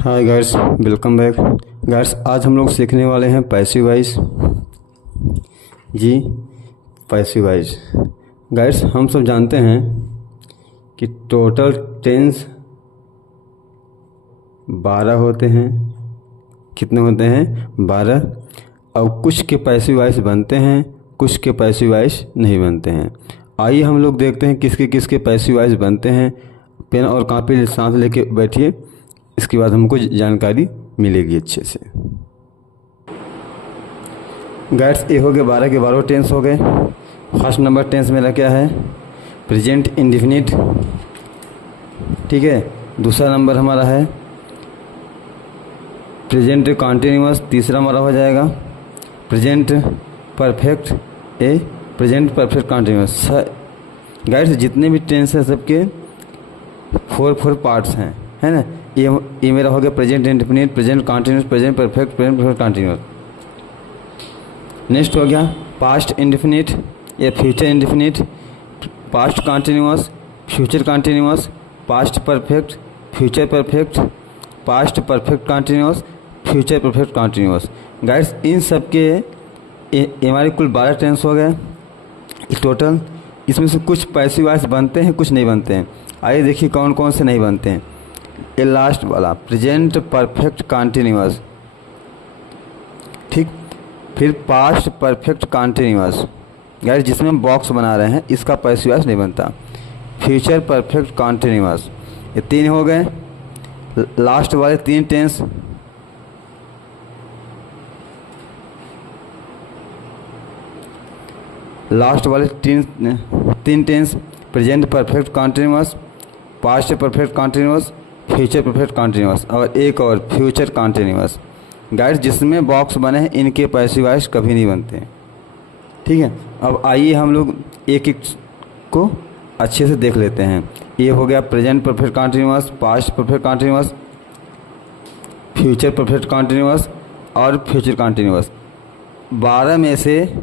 Hi guys, welcome back. Guys, आज हम लोग सीखने वाले हैं पैसिव वॉइस। जी, पैसिव वॉइस। गाइस, हम सब जानते हैं कि टोटल टेंस 12 होते हैं। कितने होते हैं? 12। और कुछ के पैसिव वॉइस बनते हैं, कुछ के पैसिव वॉइस नहीं बनते हैं। आइए हम लोग देखते हैं किसके किसके पैसिव वॉइस बनते हैं। पेन और कॉपी साथ लेके बैठिए, इसके बाद हमको जानकारी मिलेगी अच्छे से। गाइड्स, ये हो गए 12 के 12 टेंस हो गए। फर्स्ट नंबर टेंस मेरा क्या है? Present indefinite. ठीक है। दूसरा नंबर हमारा है प्रेजेंट कॉन्टिन्यूअस। तीसरा हमारा हो जाएगा present perfect present perfect continuous. Guides, जितने भी टेंस हैं सबके 4 पार्ट्स हैं, है ना। ये मेरा हो गया present indefinite, present continuous, present perfect, present perfect continuous. Next हो गया पास्ट इंडेफिनिट या future indefinite, past continuous, future continuous, past perfect, future perfect, past perfect continuous, future perfect continuous. Guides, इन सब के हमारे कुल 12 टेंस हो गए टोटल। इसमें से कुछ पैसिव वॉइस बनते हैं, कुछ नहीं बनते हैं। आइए देखिए कौन कौन से नहीं बनते हैं। ये लास्ट वाला प्रेजेंट परफेक्ट कॉन्टिन्यूअस, ठीक। फिर पास्ट परफेक्ट कॉन्टिन्यूअस, गाइस जिसमें बॉक्स बना रहे हैं इसका पैसिव वॉइस नहीं बनता। फ्यूचर परफेक्ट कॉन्टिन्यूअस, ये 3 हो गए। लास्ट वाले 3 टेंस तीन tense present perfect continuous, past perfect continuous, future perfect continuous और एक और फ्यूचर कॉन्टिन्यूअस। गाइस, जिसमें बॉक्स बने हैं इनके पैसिव वॉइस कभी नहीं बनते, ठीक है। अब आइए हम लोग एक एक को अच्छे से देख लेते हैं। ये हो गया present perfect continuous, past perfect continuous, future perfect continuous और फ्यूचर कॉन्टिन्यूअस। 12 में से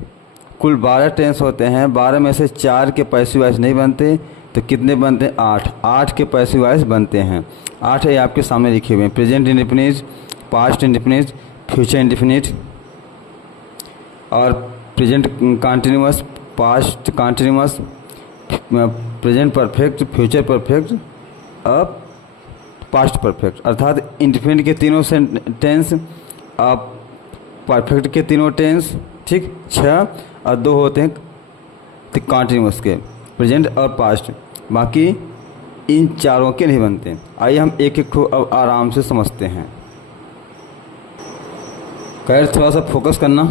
कुल 12 टेंस होते हैं। 12 में से 4 के पैसिव वॉइस नहीं बनते, तो कितने बनते हैं? 8 के पैसिव वॉइस बनते हैं। 8 है आपके सामने लिखे हुए हैं। Present indefinite, past indefinite, future indefinite और present continuous, past continuous, present perfect, future perfect और पास्ट परफेक्ट। अर्थात इंडेफिनिट के तीनों टेंस, परफेक्ट के तीनों टेंस, ठीक। 6 और 2 होते हैं कॉन्टिन्यूअस के, प्रेजेंट और पास्ट। बाकी इन चारों के नहीं बनते। आइए हम एक एक को अब आराम से समझते हैं। खैर, थोड़ा सा फोकस करना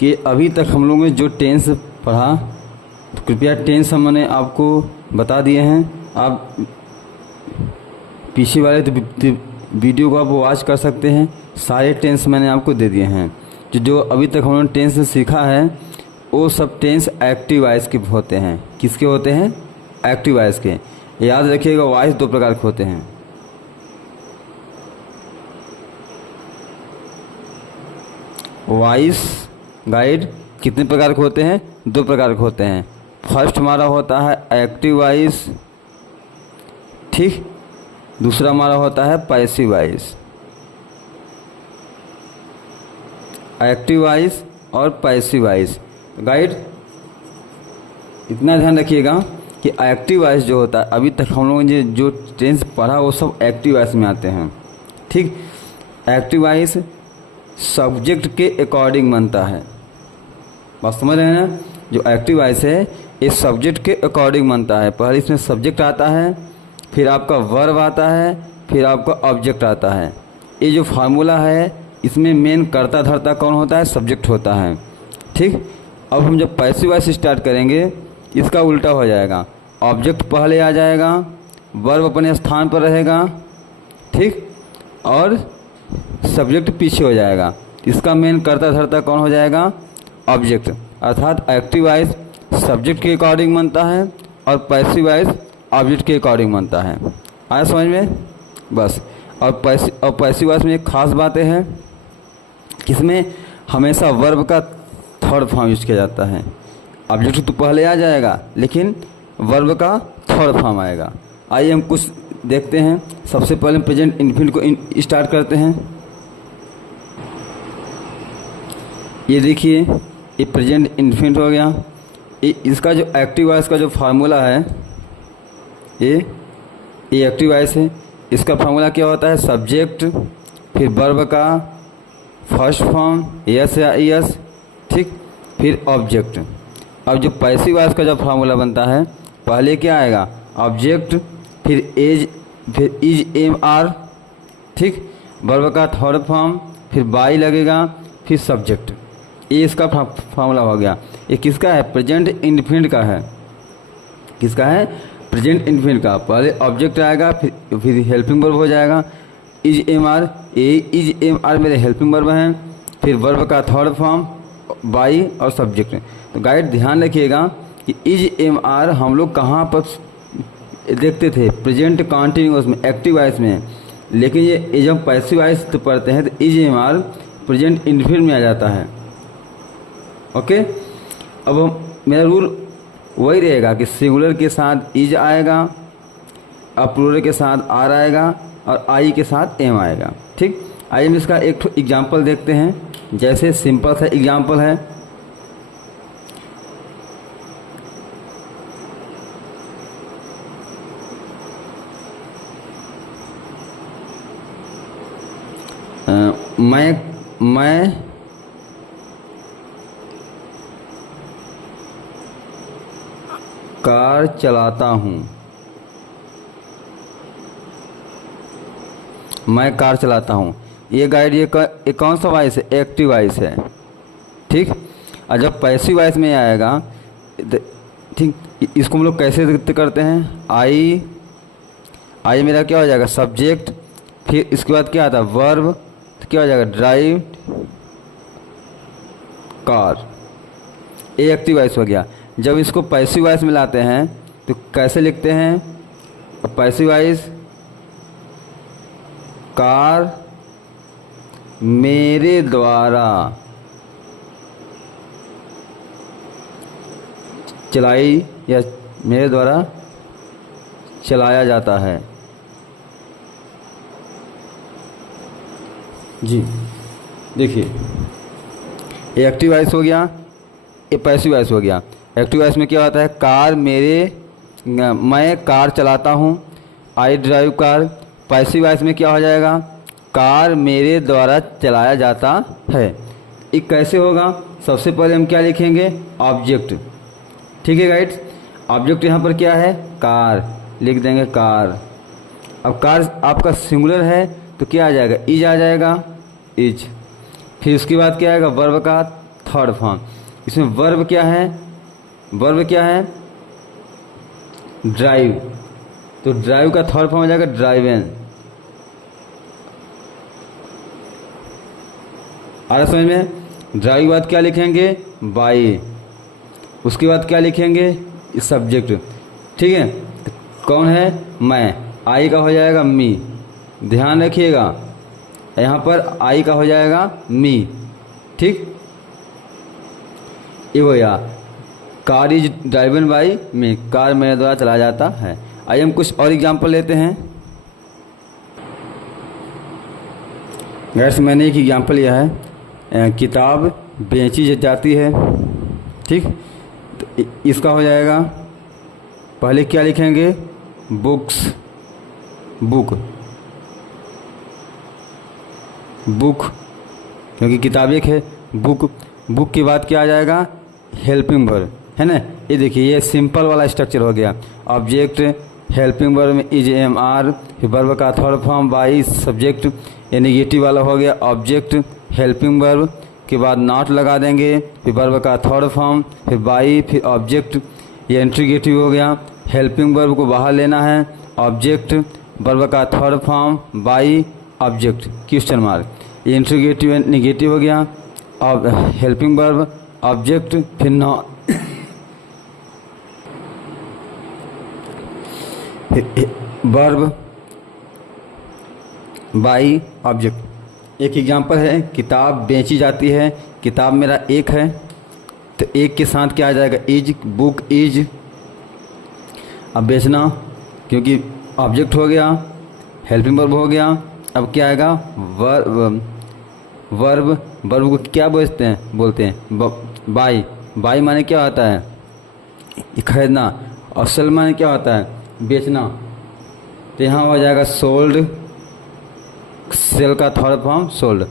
कि अभी तक हम लोगों ने जो टेंस पढ़ा, तो कृपया टेंस हमने आपको बता दिए हैं। आप पीछे वाले वीडियो को आप वॉच कर सकते हैं। सारे टेंस मैंने आपको दे दिए हैं। जो अभी तक हम लोगों ने टेंस सीखा है वो सब टेंस एक्टिव वॉइस के होते हैं। किसके होते हैं? एक्टिव वॉइस के। याद रखिएगा, वॉइस 2 प्रकार के होते हैं। वॉइस गाइड कितने प्रकार के होते हैं? 2 प्रकार के होते हैं। फर्स्ट हमारा होता है एक्टिव वॉइस, ठीक। दूसरा हमारा होता है पैसिव वॉइस। एक्टिव वॉइस और पैसिव वॉइस। गाइड इतना ध्यान रखिएगा कि एक्टिव वॉइस जो होता है, अभी तक हम लोगों ने जो टेंस पढ़ा वो सब एक्टिव वॉइस में आते हैं, ठीक। एक्टिव वॉइस सब्जेक्ट के अकॉर्डिंग बनता है। बात समझ रहे हैं ना? जो एक्टिव वॉइस है ये सब्जेक्ट के अकॉर्डिंग बनता है। पहले इसमें सब्जेक्ट आता है, फिर आपका वर्ब आता है, फिर आपका ऑब्जेक्ट आता है। ये जो फार्मूला है इसमें मेन कर्ता धर्ता कौन होता है? सब्जेक्ट होता है, ठीक। अब हम जब पैसिव वॉइस स्टार्ट करेंगे इसका उल्टा हो जाएगा। ऑब्जेक्ट पहले आ जाएगा, वर्ब अपने स्थान पर रहेगा, ठीक, और सब्जेक्ट पीछे हो जाएगा। इसका मेन कर्ता धर्ता कौन हो जाएगा? ऑब्जेक्ट। अर्थात एक्टिव वॉइस सब्जेक्ट के अकॉर्डिंग बनता है और पैसिव वॉइस ऑब्जेक्ट के अकॉर्डिंग बनता है। आया समझ में? बस। और पैसिव वॉइस में एक खास बातें हैं, इसमें हमेशा वर्ब का थर्ड फॉर्म यूज किया जाता है। ऑब्जेक्ट तो पहले आ जाएगा लेकिन वर्ब का थर्ड फॉर्म आएगा। आइए हम कुछ देखते हैं। सबसे पहले प्रेजेंट इन्फिनिट को स्टार्ट करते हैं। ये देखिए, ये प्रेजेंट इन्फिनिट हो गया। इसका जो एक्टिव वॉइस का जो फार्मूला है, ये एक्टिव वॉइस है। इसका फार्मूला क्या होता है? सब्जेक्ट, फिर वर्ब का फर्स्ट फॉर्म यस या यस, ठीक, फिर ऑब्जेक्ट। अब जो पैसिव वॉइस का जो फार्मूला बनता है, पहले क्या आएगा? ऑब्जेक्ट, फिर इज एम आर, ठीक, वर्ब का थर्ड फॉर्म, फिर बाई लगेगा, फिर सब्जेक्ट। ये इसका फार्मूला हो गया। ये किसका है? प्रेजेंट इन्फिनिट का है। किसका है? प्रेजेंट इन्फिनिट का। पहले ऑब्जेक्ट आएगा, फिर हेल्पिंग वर्ब हो जाएगा इज एम आर। ये इज एम आर मेरे हेल्पिंग वर्ब हैं, फिर वर्ब का थर्ड फॉर्म बाई और सब्जेक्ट। तो गाइड ध्यान रखिएगा कि इज एम आर हम लोग कहाँ पर देखते थे? प्रेजेंट कॉन्टिन्यूअस में, एक्टिव वॉइस में। लेकिन ये जब पैसिव वॉइस पढ़ते हैं तो is am are present infinite में आ जाता है। ओके, अब मेरा रूल वही रहेगा कि सिंगुलर के साथ इज आएगा, अब प्लूरल के साथ आर आएगा और आई के साथ एम आएगा, ठीक। आइए हम इसका एक एग्जाम्पल देखते हैं। जैसे सिंपल सा एग्जाम्पल है, मैं कार चलाता हूँ। मैं कार चलाता हूँ। ये गाइड ये कौन सा वॉइस है? एक्टिव वॉइस है, ठीक। और जब पैसिव वॉइस में आएगा, ठीक, इसको हम लोग कैसे करते हैं? आई मेरा क्या हो जाएगा? सब्जेक्ट, फिर इसके बाद क्या आता है? वर्ब, तो क्या हो जाएगा? Drive car. ये एक्टिव वॉइस हो गया। जब इसको पैसिव वॉइस में लाते हैं तो कैसे लिखते हैं? पैसिव वॉइस, कार मेरे द्वारा चलाई या मेरे द्वारा चलाया जाता है। जी देखिए, ये एक्टिव वॉइस हो गया, ये पैसिव वॉइस हो गया। एक्टिव वॉइस में क्या होता है? मैं कार चलाता हूँ, I drive car. Passive voice में क्या हो जाएगा? कार मेरे द्वारा चलाया जाता है। ये कैसे होगा? सबसे पहले हम क्या लिखेंगे? ऑब्जेक्ट, ठीक है गाइड्स। ऑब्जेक्ट यहाँ पर क्या है? कार, लिख देंगे कार। अब कार आपका सिंगुलर है तो क्या आ जाएगा? इज आ जाएगा, इज। फिर उसके बाद क्या आएगा? वर्ब का थर्ड फॉर्म। इसमें वर्ब क्या है? वर्ब क्या है? ड्राइव। तो ड्राइव का थर्ड फॉर्म हो जाएगा ड्राइवन। आ रहा समझ में? ड्राइव के बाद क्या लिखेंगे? बाई। उसके बाद क्या लिखेंगे? सब्जेक्ट, ठीक है। कौन है? मैं। आई का हो जाएगा मी। ध्यान रखिएगा, यहाँ पर आई का हो जाएगा मी, ठीक। ये हो गया, car is driven by me. Car मेरे द्वारा चलाया जाता है। आइए हम कुछ और एग्जाम्पल लेते हैं। गैस मैंने एक एग्जाम्पल लिया है, किताब बेची जाती है, ठीक। तो इसका हो जाएगा, पहले क्या लिखेंगे? बुक्स, बुक, बुक, क्योंकि किताब एक है। बुक, बुक के बाद क्या आ जाएगा? हेल्पिंग वर्ब, है ना। ये देखिए, ये सिंपल वाला स्ट्रक्चर हो गया। ऑब्जेक्ट, हेल्पिंग वर्ब में इज एम आर, फिर वर्ब का थर्ड फॉर्म बाई सब्जेक्ट। ये नेगेटिव वाला हो गया, ऑब्जेक्ट हेल्पिंग वर्ब के बाद नॉट लगा देंगे, फिर वर्ब का थर्ड फॉर्म, फिर बाई, फिर ऑब्जेक्ट। ये इंट्रीगेटिव हो गया। हेल्पिंग वर्ब को बाहर लेना है, ऑब्जेक्ट, वर्ब का third form by object, question mark. ये इंट्रीगेटिव नेगेटिव हो गया। अब हेल्पिंग वर्ब, ऑब्जेक्ट, फिर वर्ब बाई ऑब्जेक्ट। एक एग्जांपल है, किताब बेची जाती है। किताब मेरा एक है तो एक के साथ क्या आ जाएगा? Is, book is. अब बेचना, क्योंकि ऑब्जेक्ट हो गया, हेल्पिंग वर्ब हो गया। अब क्या आएगा, वर्ब को क्या बोलते हैं बाई। बाई माने क्या होता है, खरीदना, और सेल माने क्या होता है, बेचना। तो यहाँ हो जाएगा सोल्ड, सेल का थर्ड फॉर्म सोल्ड।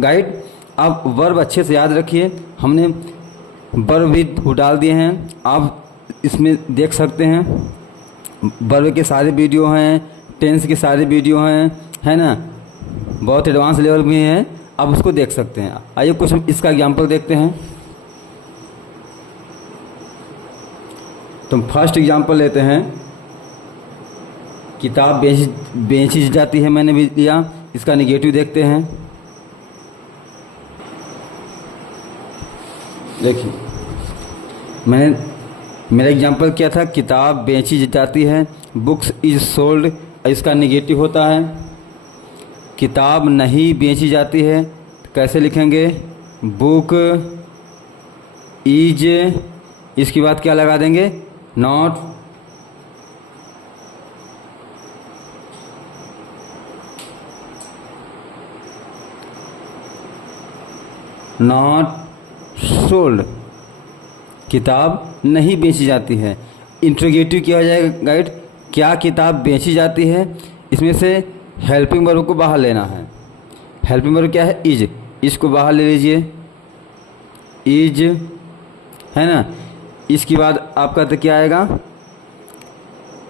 गाइड आप वर्ब अच्छे से याद रखिए, हमने वर्ब भी डाल दिए हैं, आप इसमें देख सकते हैं। वर्ब के सारे वीडियो हैं, टेंस के सारे वीडियो हैं, है ना, बहुत एडवांस लेवल में है, आप उसको देख सकते हैं। आइए कुछ हम इसका एग्जाम्पल देखते हैं। तो फर्स्ट एग्जाम्पल लेते हैं, किताब बेची जाती है, मैंने भी दिया। इसका निगेटिव देखते हैं। देखिए मेरा एग्जाम्पल क्या था, किताब बेची जाती है, बुक्स इज सोल्ड। इसका निगेटिव होता है किताब नहीं बेची जाती है, कैसे लिखेंगे, बुक इज, इसके बाद क्या लगा देंगे, नॉट सोल्ड, किताब नहीं बेची जाती है। इंट्रोगेटिव क्या हो जाएगा गाइड, क्या किताब बेची जाती है, इसमें से हेल्पिंग वर्ब को बाहर लेना है। हेल्पिंग वर्ब क्या है, इज, इसको बाहर ले लीजिए, इज, है ना। इसके बाद आपका तो क्या आएगा,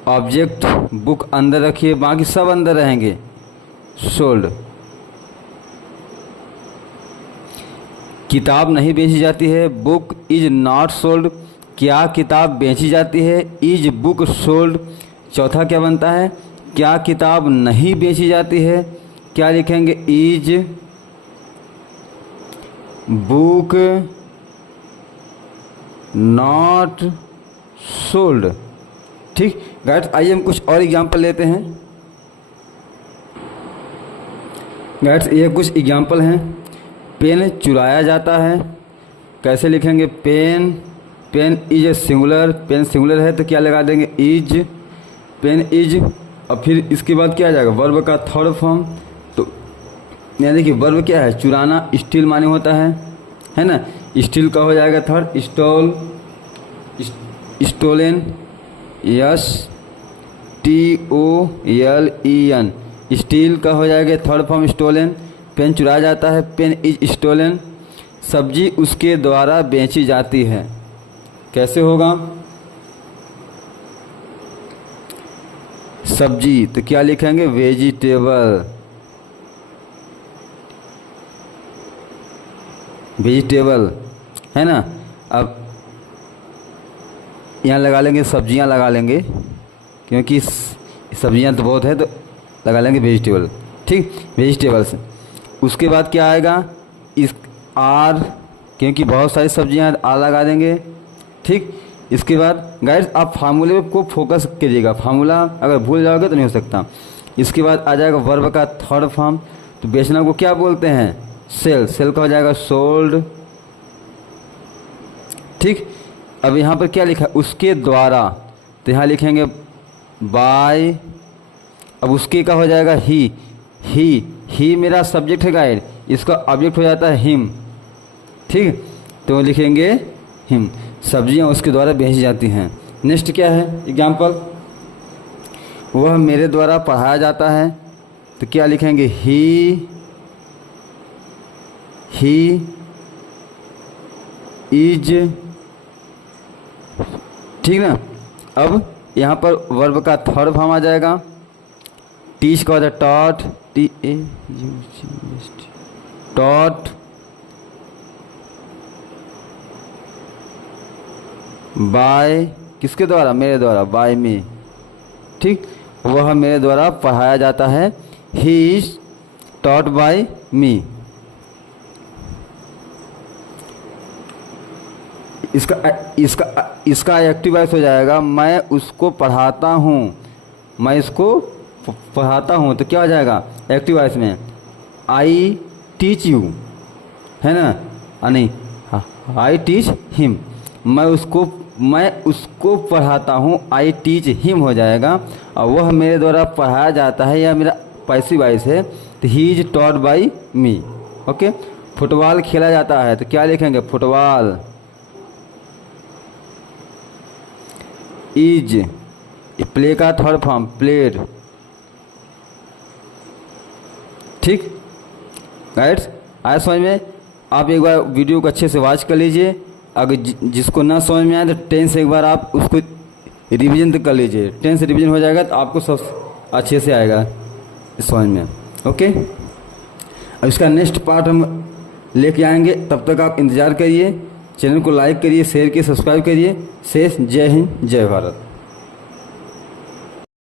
ऑब्जेक्ट बुक अंदर रखिए, बाकी सब अंदर रहेंगे, सोल्ड। किताब नहीं बेची जाती है, बुक इज नॉट सोल्ड, क्या किताब बेची जाती है, इज बुक सोल्ड। चौथा क्या बनता है, क्या किताब नहीं बेची जाती है, क्या लिखेंगे, इज बुक नॉट सोल्ड। ठीक गाइस, आइए हम कुछ और एग्जाम्पल लेते हैं। गाइस ये कुछ एग्जाम्पल हैं। पेन चुराया जाता है, कैसे लिखेंगे, pen is a singular, pen singular है तो क्या लगा देंगे, इज, पेन इज। और फिर इसके बाद क्या आ जाएगा, वर्ब का थर्ड फॉर्म। तो यानी कि वर्ब क्या है, चुराना, स्टील माने होता है ना। स्टील का हो जाएगा third, stole, stolen, STOLEN, steal का हो जाएगा थर्ड फॉर्म स्टोलन। पेन चुराया जाता है, पेन इज स्टोलन। सब्जी उसके द्वारा बेची जाती है, कैसे होगा, सब्जी तो क्या लिखेंगे, वेजिटेबल, वेजिटेबल, है ना। अब यहाँ लगा लेंगे, सब्जियाँ लगा लेंगे, क्योंकि सब्जियाँ तो बहुत है तो लगा लेंगे वेजिटेबल। ठीक, वेजिटेबल्स। उसके बाद क्या आएगा, इस आर, क्योंकि बहुत सारी सब्जियाँ, आर लगा देंगे। ठीक, इसके बाद गाइस आप फार्मूले को फोकस कीजिएगा, फार्मूला अगर भूल जाओगे तो नहीं हो सकता। इसके बाद आ जाएगा वर्ब का थर्ड फॉर्म। तो बेचना को क्या बोलते हैं, सेल, सेल का हो जाएगा सोल्ड। ठीक, अब यहाँ पर क्या लिखा है, उसके द्वारा, तो यहाँ लिखेंगे बाय। अब उसके का हो जाएगा ही मेरा सब्जेक्ट है गाइड, इसका ऑब्जेक्ट हो जाता है हिम। ठीक, तो लिखेंगे हिम, सब्जियां उसके द्वारा बेची जाती हैं। नेक्स्ट क्या है एग्जाम्पल, वह मेरे द्वारा पढ़ाया जाता है, तो क्या लिखेंगे, ही इज। ठीक ना। अब यहाँ पर वर्ब का थर्ड फॉर्म आ जाएगा, टीच का होता है टॉट, टॉट, बाय, किसके द्वारा, मेरे द्वारा, बाय मी। ठीक, वह मेरे द्वारा पढ़ाया जाता है, ही इज टॉट बाय मी। इसका एक्टिव वॉइस हो जाएगा, मैं उसको पढ़ाता हूँ, मैं इसको पढ़ाता हूँ, तो क्या हो जाएगा एक्टिव वॉइस में, आई टीच यू, है ना, नहीं, आई टीच हिम, मैं उसको मैं उसको पढ़ाता हूँ, आई टीच हिम हो जाएगा, और वह मेरे द्वारा पढ़ाया जाता है, या मेरा पैसिव वॉइस है तो he is taught by me. Okay, football खेला जाता है तो क्या लिखेंगे, फुटबॉल इज, प्ले का थर्ड फॉर्म प्लेड। ठीक राइट्स, आया समझ में? आप एक बार वीडियो को अच्छे से वॉच कर लीजिए, अगर जिसको ना समझ में आए तो टेंस एक बार आप उसको रिवीजन कर लीजिए, टेंस रिवीजन हो जाएगा तो आपको सब अच्छे से आएगा समझ में। ओके, अब इसका नेक्स्ट पार्ट हम लेके आएंगे, तब तक आप इंतज़ार करिए। चैनल को लाइक करिए, शेयर करिए, सब्सक्राइब करिए। शेष जय हिंद जय भारत।